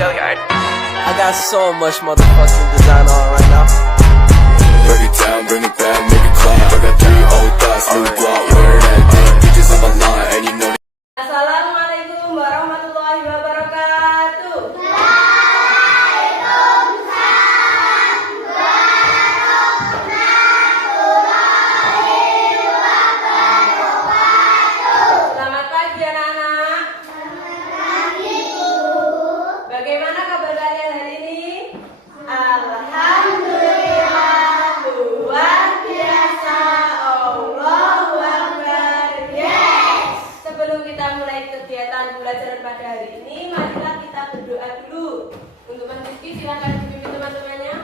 I got so much motherfucking design on right now. Break it down, bring it back, make it clap. I got 3 old thoughts, new block, where that thing. Bitches on my line, and you know. Assalamualaikum warahmatullahi wabarakatuh. Selamat pagi anak-anak. Bagaimana kabar kalian hari ini? Alhamdulillah, luar biasa. Allahu Akbar. Yes. Sebelum kita mulai kegiatan pembelajaran pada hari ini, marilah kita berdoa dulu. Untuk Rizky, silakan dipimpin teman-temannya.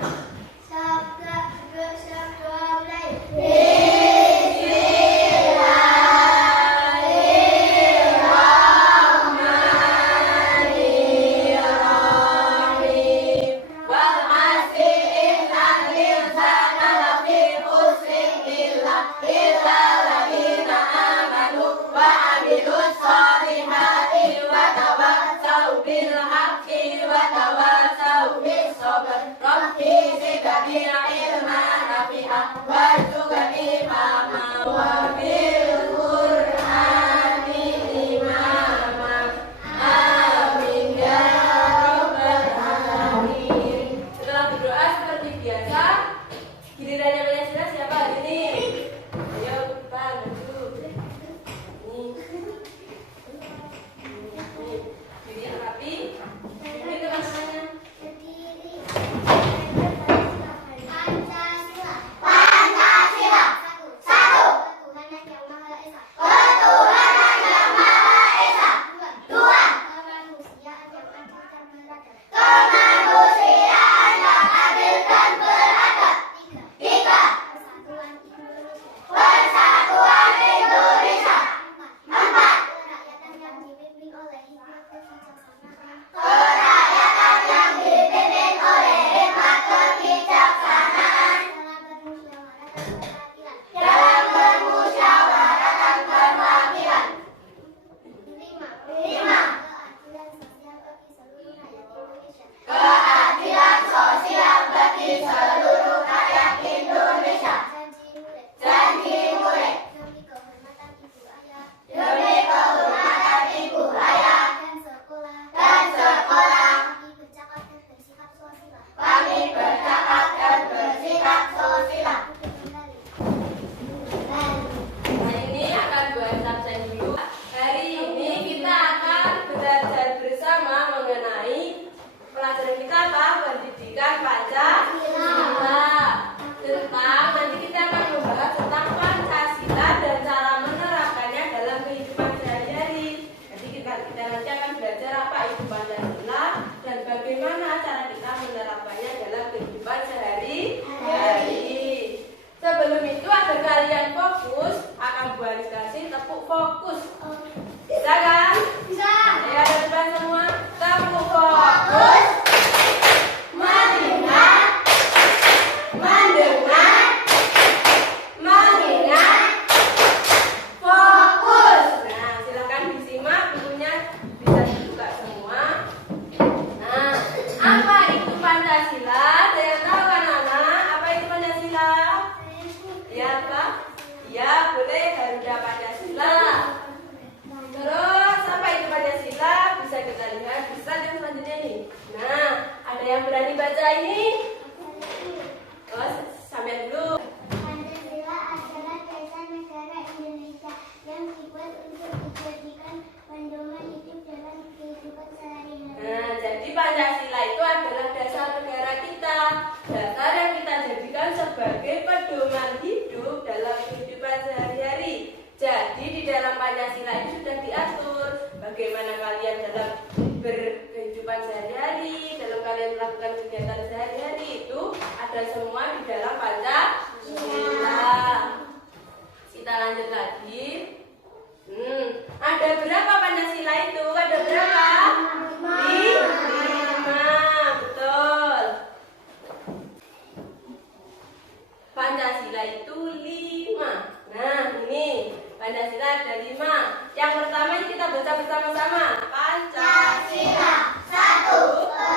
Setelah berdoa seperti biasa, giliran yang menyaksikan siapa hari ini? Ayo depan maju. Diri yang rapi. Ini teman-temannya. Sebelum itu agar kalian fokus, akan Bu Anis kasih tepuk fokus. Bisa kan? Bisa. Ya, ada depan semua. Tepuk fokus. Melihat, mendengar, mengingat, fokus. Nah, silakan disimak bukunya, bisa dibuka semua. Nah, apa itu Pancasila? Saya tahu kan anak, apa itu Pancasila? Ya Pak? Ya boleh, Garuda Pancasila. Terus apa itu Pancasila? Bisa kita lihat di slide yang selanjutnya nih. Nah, ada yang berani baca ini? Oh, sampai dulu. Pancasila adalah dasar negara Indonesia yang dibuat untuk dijadikan pedoman hidup dalam kehidupan sehari-hari. Nah, jadi Pancasila itu adalah dasar negara kita. Dasar yang kita jadikan sebagai pedoman hidup dalam kehidupan sehari-hari. Jadi di dalam Pancasila ini sudah diatur bagaimana kalian dalam berkehidupan sehari-hari, dalam kalian melakukan kegiatan sehari-hari, itu ada semua di dalam Pancasila. Kita lanjut lagi. Ada berapa Pancasila itu? Ada berapa? 5. Betul. Pancasila itu 5. Nah, ini Pancasila ada 5. Yang pertama kita baca bersama-sama. Pancasila 1.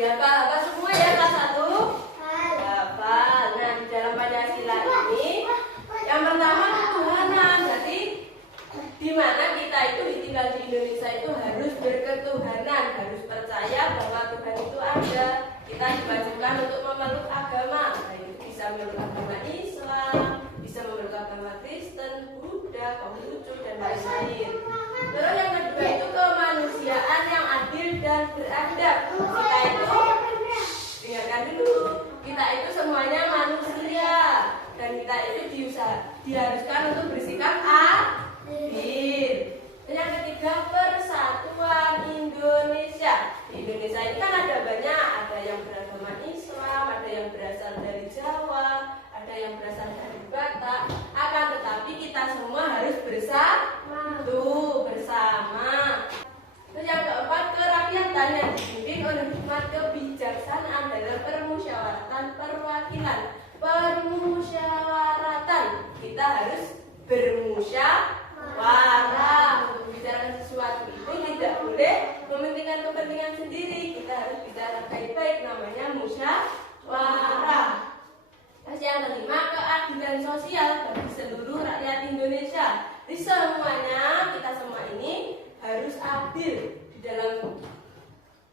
Dihafal semua ya kelas 1? Hafal. Nah, di dalam Pancasila ini yang pertama ketuhanan. Berarti di mana kita itu tinggal di Indonesia itu harus berketuhanan, harus percaya bahwa Tuhan itu ada. Kita diwajibkan untuk memeluk agama, baik bisa memeluk agama Islam, bisa memeluk agama Kristen, Buddha, Konghucu dan lain-lain. Terus yang kedua itu kemanusiaan yang adil dan beradab. Kita itu, dengarkan dulu, kita itu semuanya manusia dan kita itu diharuskan untuk bersikap adil. Dan yang ketiga persatuan Indonesia. Di Indonesia ini kan ada banyak, ada yang beragama Islam, ada yang berasal dari Jawa, ada yang berasal dari Batak. Akan tetapi kita semua harus bersama. Terus yang keempat kerakyatan yang dipimpin oleh hikmat kebijaksanaan dalam permusyawaratan perwakilan. Permusyawaratan, kita harus bermusyawarah untuk bicarakan sesuatu itu tidak boleh mementingkan kepentingan sendiri. Kita harus bicara baik-baik, namanya musyawarah. Terus yang kelima keadilan sosial bagi seluruh rakyat Indonesia. Di semuanya kita semua ini harus adil. Di dalam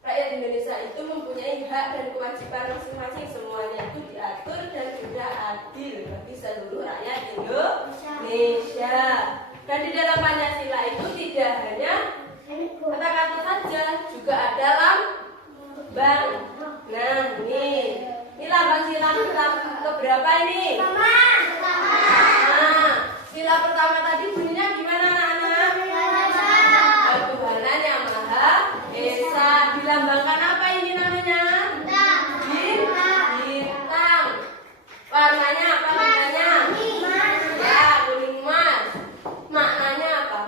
rakyat Indonesia itu mempunyai hak dan kewajiban masing-masing. Semuanya itu diatur dan juga adil bagi seluruh rakyat Indonesia. Dan di dalam Pancasila itu tidak hanya kata-kata saja, juga ada lambang. Nah ini lambang sila keberapa ini? Nah, sila pertama tadi bunyinya gimana anak-anak? Ketuhanan yang Maha Esa. Dilambangkan apa ini namanya? Bintang. Warnanya apa namanya? Ya, kuning emas. Maknanya apa?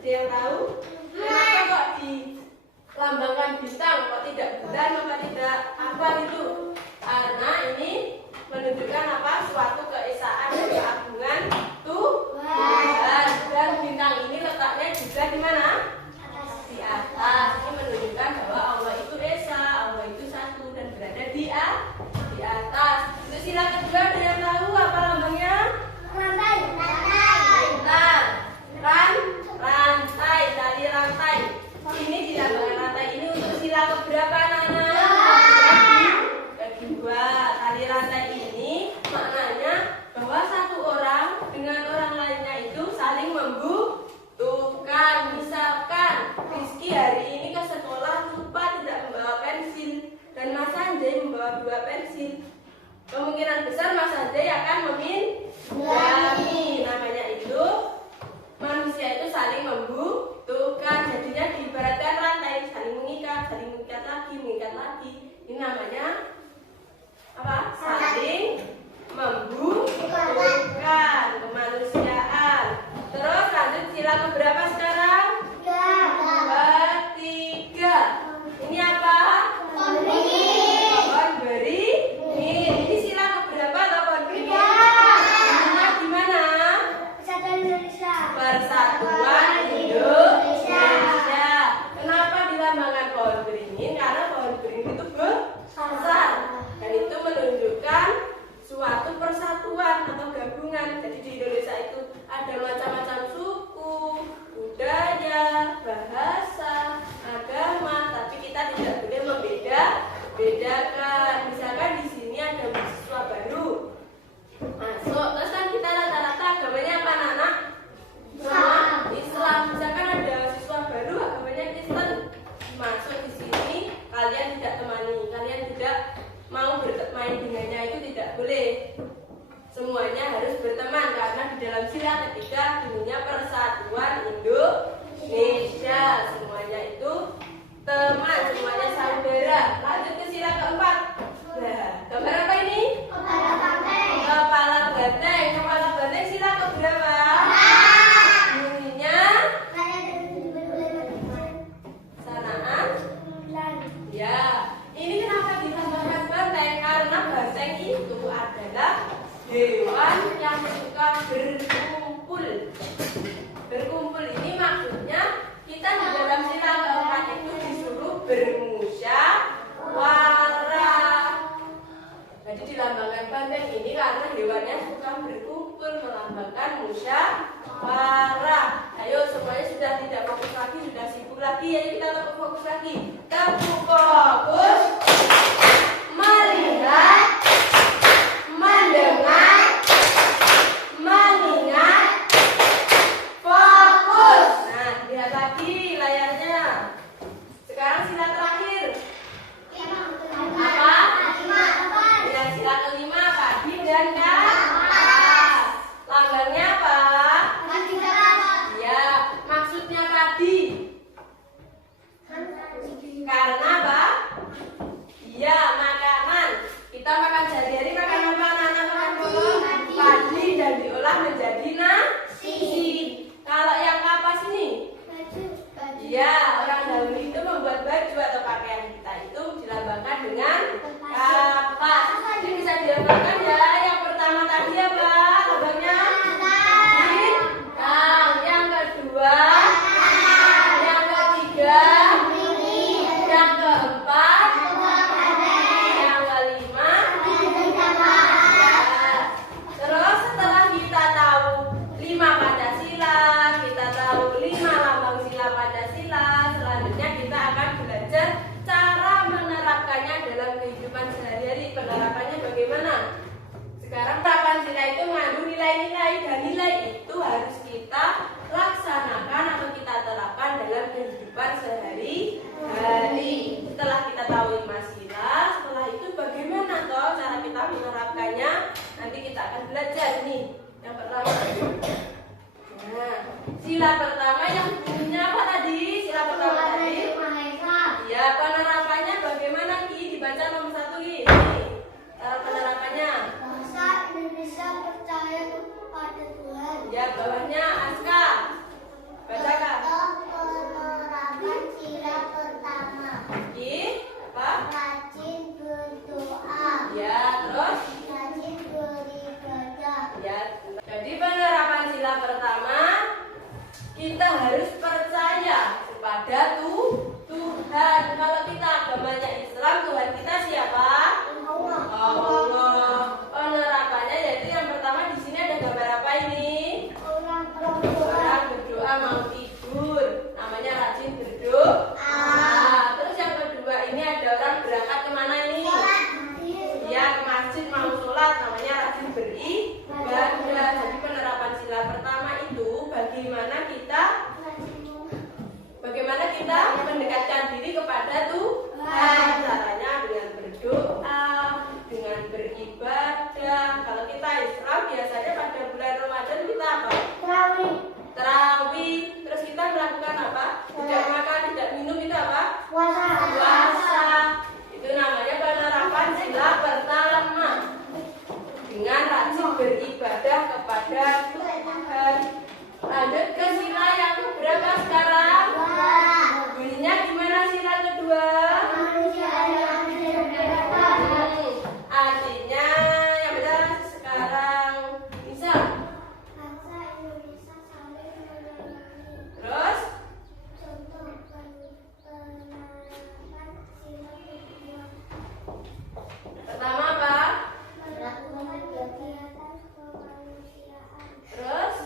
Ada yang tahu? Kenapa kok dilambangkan bintang? Kok tidak bulan? Apa tidak apa gitu? Karena ini menunjukkan apa? Suatu keesaan dan keagungan Tuhan. Dan bintang ini letaknya juga di mana? Di atas. Ini menunjukkan bahwa Allah itu esa, Allah itu satu dan berada di atas. Untuk sila kedua ada yang tahu apa lambangnya? Rantai, tali rantai. Ini di lambang rantai ini untuk sila keberapa Nana? Kedua. Tali rantai ini maknanya bahwa satu orang dengan orang lainnya itu saling membutuhkan. Misalkan Rizky hari ini ke sekolah lupa tidak membawa pensil dan Mas Sanjay membawa 2 pensil. Kemungkinan besar Mas Sanjay akan meminjami. Namanya itu manusia itu saling membutuhkan. Jadinya diibaratkan rantai, saling mengikat lagi. Ini namanya apa? Saling membutuhkan, kemanusiaan. Terus lanjut sila keberapa sekarang? Ketiga. Ini apa? Pohon beringin. Ini sila keberapa pohon beringin? Ini gimana? Persatuan Indonesia. Kenapa dilambangkan pohon beringin? Karena pohon beringin itu besar dan itu menunjukkan suatu persatuan atau gabungan. Jadi di Indonesia itu ada macam-macam suku, budaya, bahasa, agama, tapi kita tidak boleh membedakan. Misalkan di sini ada mahasiswa baru masuk, terus kan kita rata-rata agamanya apa anak-anak? Islam. Misalkan ada siswa baru agamanya Kristen masuk di sini, kalian tidak temani, kalian tidak mau bermain dengannya, itu tidak boleh. Semuanya harus berteman karena di dalam sila ketiga bunyinya persatuan Indonesia. Semuanya itu teman, semuanya saudara. Lanjut ke sila keempat. Nah, gambar apa ini? Kepala banteng. Kepala banteng sila keberapa? Bunyinya sanaan. Ya, ini kenapa ditambahkan banteng? Karena banteng itu adalah hewan yang suka berkumpul. Berkumpul ini maksudnya kita di dalam sila keempat itu disuruh bermusyawarah. Ya, makanan. Kita makan sehari-hari makan apa? Anak-anak makan dulu. Padi dan diolah menjadi nasi. Kalau yang kapas ini? Ya, orang dahulu itu membuat baju atau pakaian kita itu dilambangkan dengan kapas. Ini bisa dilambangkan ya. Yang pertama tadi apa? Lambangnya? Bintang. Yang kedua? Yang ketiga? Yang keempat? Yang kelima? Terus setelah kita tahu 5 Pancasila, kita tahu 5 lambang sila Pancasila, selanjutnya kita akan belajar cara menerapkannya dalam kehidupan sehari-hari. Penerapannya bagaimana? Sekarang penerapan sila itu mengandung nilai-nilai, dan nilai itu harus kita laksanakan atau kita terapkan dalam kehidupan sehari-hari. Setelah kita tahu 5 sila, setelah itu bagaimana toh cara kita menerapkannya? Nanti kita akan belajar nih. Yang pertama. Nah, sila pertama yang bunyinya apa tadi? Sila pertama tadi. Ya, penerapannya bagaimana Ki? Dibaca nomor 1 Ki. Cara penerapannya. Bangsa Indonesia percaya kepada Tuhan. Ya, bawahnya Aska. Bacakan. Penerapan sila pertama. Ki, apa? Rajin berdoa. Ya, terus? Rajin beribadah. Ya, jadi penerapan sila pertama kita harus percaya kepada Tuhan. Kalau kita agamanya Islam, Tuhan kita siapa? Allah. Penerapannya yaitu yang pertama di sini ada gambar apa ini? Orang berdoa mau tidur, namanya rajin berdoa. Terus yang kedua ini ada orang berangkat kemana ini? Ya, ke masjid mau sholat, namanya rajin beribadah. Jadi penerapan sila pertama itu bagaimana kita mendekatkan diri kepada Tuhan. Caranya dengan berdoa, dengan beribadah. Kalau kita Islam biasanya pada bulan Ramadan kita apa? Tarawih. Terus kita melakukan apa? Tidak makan, tidak minum, itu apa? Puasa. Itu namanya penerapan sila pertama. Dengan rajin beribadah kepada Tuhan. Lanjut ke sila yang berapa sekarang? Bunyinya gimana sila kedua? Artinya yang benar sekarang bisa. Bangsa Indonesia saling mengenali. Terus? Contoh penerapan sila kedua. Pertama apa? Melakukan kegiatan kemanusiaan. Terus?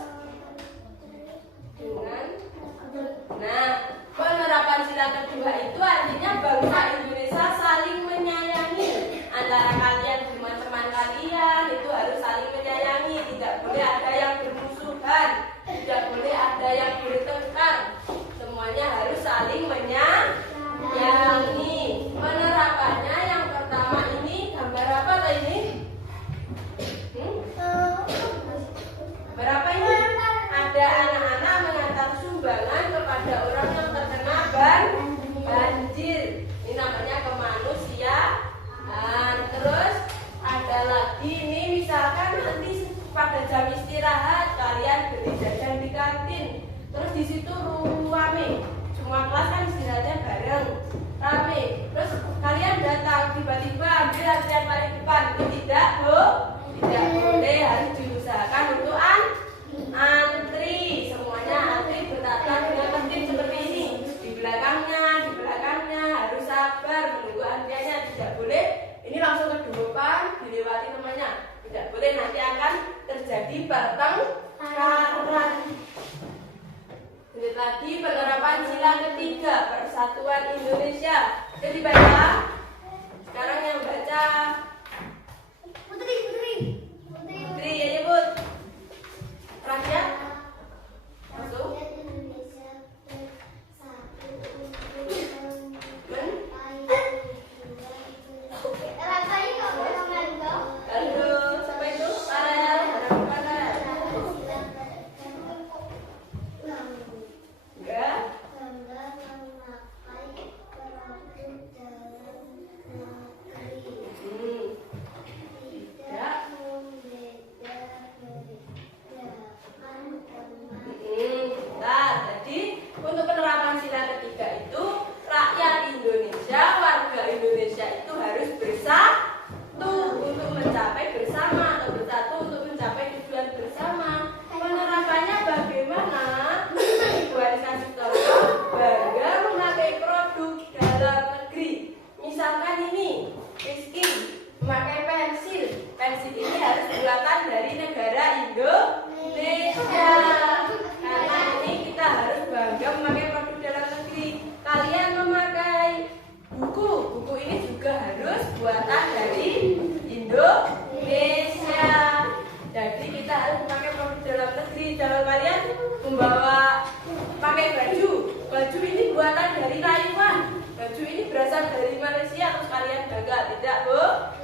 Nah, penerapan sila kedua itu artinya bangsa Indonesia saling menyayangi. Antara kalian teman-teman kalian itu harus saling menyayangi. Tidak boleh ada yang bermusuhan, tidak boleh ada yang bertengkar. Semuanya harus saling menyayangi. Penerapannya yang pertama ini gambar apa tadi ini? Berapa ini? Ada anak-anak mengantar sumbangan kepada orang yang terkena banjir. Ini namanya kemanusiaan. Terus ada lagi ini misalkan nanti pada jam istirahat kalian beli jajan di kantin. Terus di situ rame. Semua kelas kan istirahatnya bareng. Rame. Terus kalian datang tiba-tiba ambil antrian paling depan. Itu tidak boleh, harus diusahakan untuk antri. Semuanya antri bertata dengan tertib seperti ini. Di belakangnya harus sabar menunggu antriannya. Tidak boleh ini langsung ke depan dilewati temannya. Tidak boleh, nanti akan terjadi pertengkaran. Lanjut lagi penerapan sila ketiga, Persatuan Indonesia. Jadi baca. Sekarang yang baca Putri ya nyebut. Rakyat masuk. Indonesia bersatu untuk Lalu siapa itu? Farel. Enggak. bangga memakai perahu dalam buatan dari Indonesia. Jadi kita harus memakai produk dalam negeri. Jangan kalian membawa pakai baju. Baju ini buatan dari Taiwan. Baju ini berasal dari Malaysia. Terus kalian bangga. Tidak, Bu.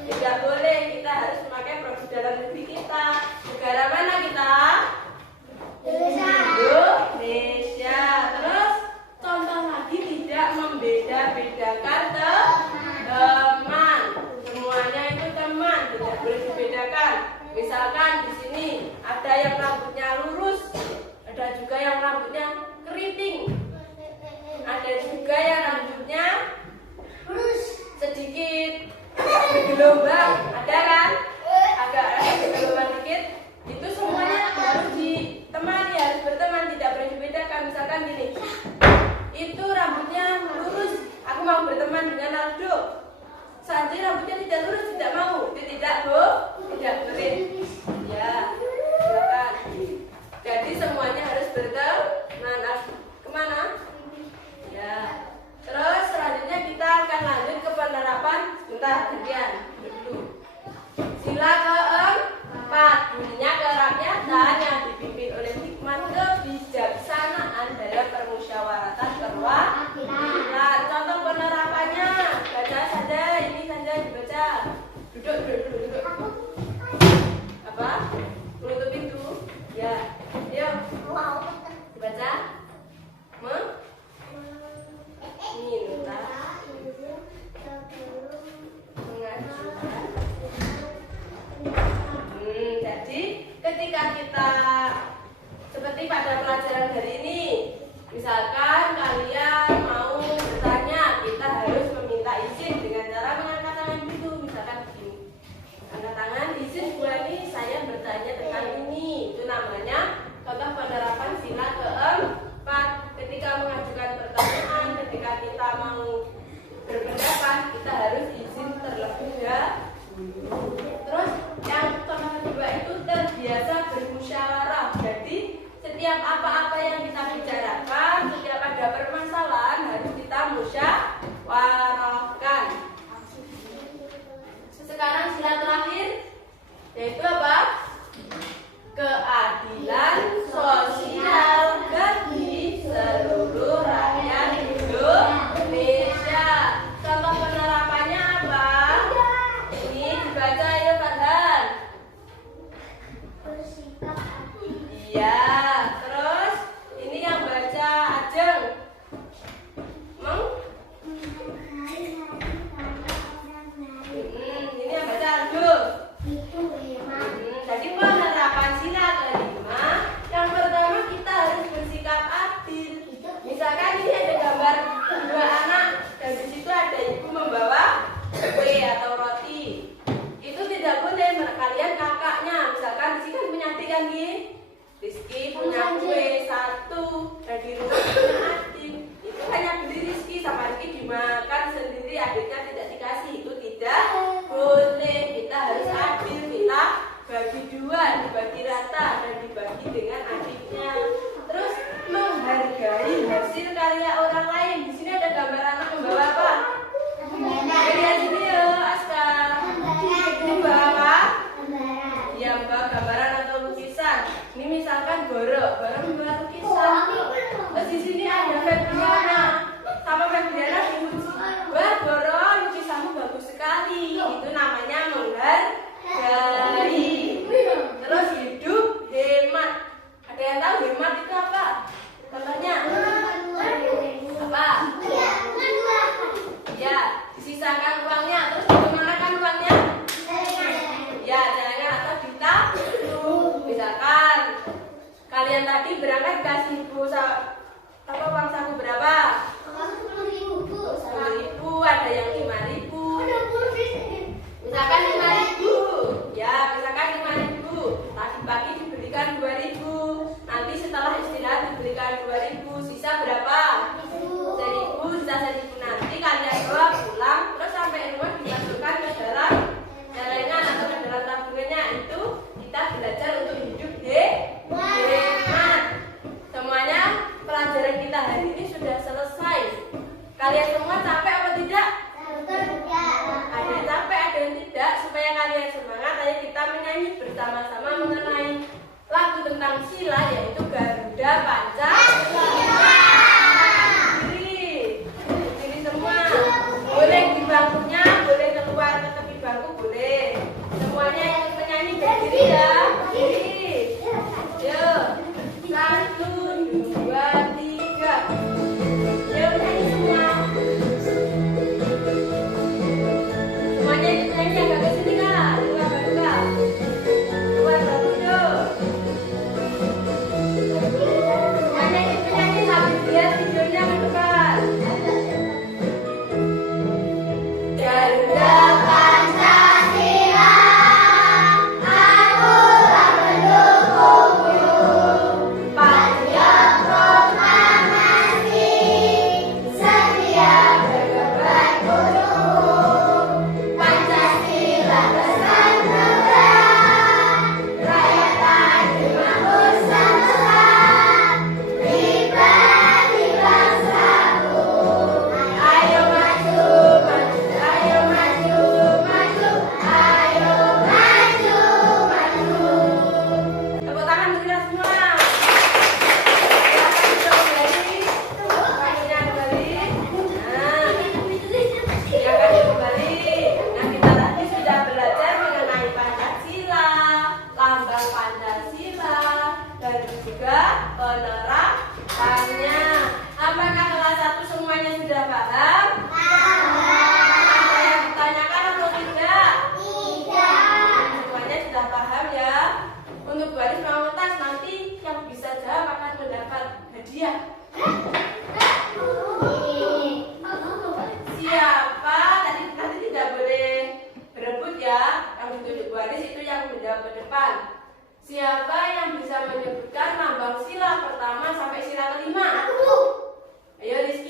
Tidak boleh. Kita harus memakai produk dalam negeri kita. Negara mana kita? Indonesia. Terus contoh lagi, tidak membeda-bedakan teman. Semuanya itu teman, tidak boleh dibedakan. Misalkan di sini ada yang rambutnya lurus, ada juga yang rambutnya keriting, ada juga yang rambutnya sedikit bergelombang, ada kan? Agak bergelombang dikit. Itu semuanya harus ditemani, harus berteman, tidak boleh dibedakan. Misalkan gini, itu rambutnya lurus, aku mau berteman dengan Aldo. Seandainya rambutnya tidak lurus, tidak mau, itu tidak, Bu, tidak boleh. Ya, silakan. Jadi semuanya harus berteman. Kemana? Ya. Terus selanjutnya kita akan lanjut ke penerapan. Bentar, gantian dulu. Sila keempat, bunyinya kerakyatan yang dipimpin oleh hikmat kebijaksanaan dalam permusyawaratan perwakilan. Contoh penerapannya, baca saja, ini saja dibaca. Duduk. Apa? Menutup pintu. Ya, yuk. Baca. Minta mengajukan. Jadi ketika kita seperti pada pelajaran hari ini, misalkan kalian mau bertanya, kita harus meminta izin dengan cara mengangkat tangan gitu. Misalkan begini, angkat tangan, izin Bu Ani, saya bertanya tentang ini. Itu namanya contoh penerapan sila keempat. Ketika mengajukan pertanyaan, ketika kita mau berpendapat, kita harus izin terlebih dahulu. Terus yang contoh kedua itu terbiasa bermusyawarah. Jadi setiap apa-apa yang kita bicarakan, setiap ada permasalahan harus kita musyawarahkan. Sekarang sila terakhir yaitu apa? Keadilan sosial bagi seluruh rakyat Indonesia. Contoh penerapannya apa? Ini dibaca ya, Farhan. Iya. Terus ini yang baca Ajeng. Ini yang baca Aldo. Jadi penerapan sila kelima, yang pertama kita harus bersikap adil. Misalkan ini ada gambar dua anak dan di situ ada ibu membawa kue atau roti. Itu tidak boleh kalian kakaknya. Misalkan di sini kan punya adik kan Rizky punya kue satu dan di rumah punya adik. Itu hanya beli Rizky sama Rizky dimakan sendiri, adiknya tidak dikasih. Itu tidak boleh. Kita harus adil, kita bagi dua, dibagi rata dan dibagi dengan adiknya. Terus menghargai hasil karya orang lain. Di sini ada gambar anak membawa apa? Lihat sini ya, Aska. Ini membawa apa? Ya, membawa gambaran atau lukisan. Ini misalkan Goro membawa lukisan. Terus di sini ada Febriana. Sama Febriana dipuji. Wah, Goro, lukisanmu bagus sekali. Itu namanya menghargai. Terus hidup hemat. Ada yang tahu hemat itu apa? Contohnya apa? Ya, disisakan uangnya. Terus bagaimanakan uangnya? Ya, jangan atau ditabung. Misalkan kalian tadi berangkat kasih ibu apa uang saku berapa? 10.000, ada yang 5.000. Misalkan 5.000. Ya, misalkan 5.000. Tadi pagi diberikan 2.000. Nanti setelah istirahat diberikan 2.000. Sisa berapa? 1.000. Sisa 1.000. Nanti kalian bawa pulang. Terus sampai rumah dimasukkan ke dalam celengan atau ke dalam tabungannya. Itu kita belajar untuk hidup hemat. Semuanya pelajaran kita hari ini sudah selesai. Kalian semua capek apa tidak? kalian semangat, ayo kita menyanyi bersama-sama mengenai lagu tentang sila, yaitu Garuda Pancasila. Berdiri semua. Boleh di bangkunya, boleh keluar ke tepi bangku, boleh. Semuanya ikut menyanyi berdiri ya. Berdiri. Yuk. 1, 2, 3. Yuk nyanyi semua. Semuanya ikut nyanyi, agak ke sini kak. Keluar baru yuk. Semuanya ikut menyanyi sambil lihat videonya ke depan. Garuda Pancasila, akulah pendukungmu. Panjang proklamasi, setia berdebat untukmu. Pancasila pesan terang, rakyat adil makmur semesta, pribadi bangsaku. Ayo maju, maju, ayo maju, maju, ayo maju, maju. Tepuk tangan dulu semua. Silakan duduk kembali. Waktunya kembali. Nah, silakan duduk kembali. Nah, kita tadi sudah belajar mengenai Pancasila, lambang Pancasila, dan juga penerapannya. Apakah kelas 1 semuanya sudah paham? Ada yang ditanyakan atau tidak? Semuanya sudah paham ya. Untuk baris pamungkas nanti yang bisa jawab akan mendapat hadiah. Siapa nanti tidak boleh berebut ya. Yang ditunjuk baris itu yang menjawab ke depan. Siapa yang bisa menyebutkan lambang sila pertama sampai sila kelima? Ayo Rizky.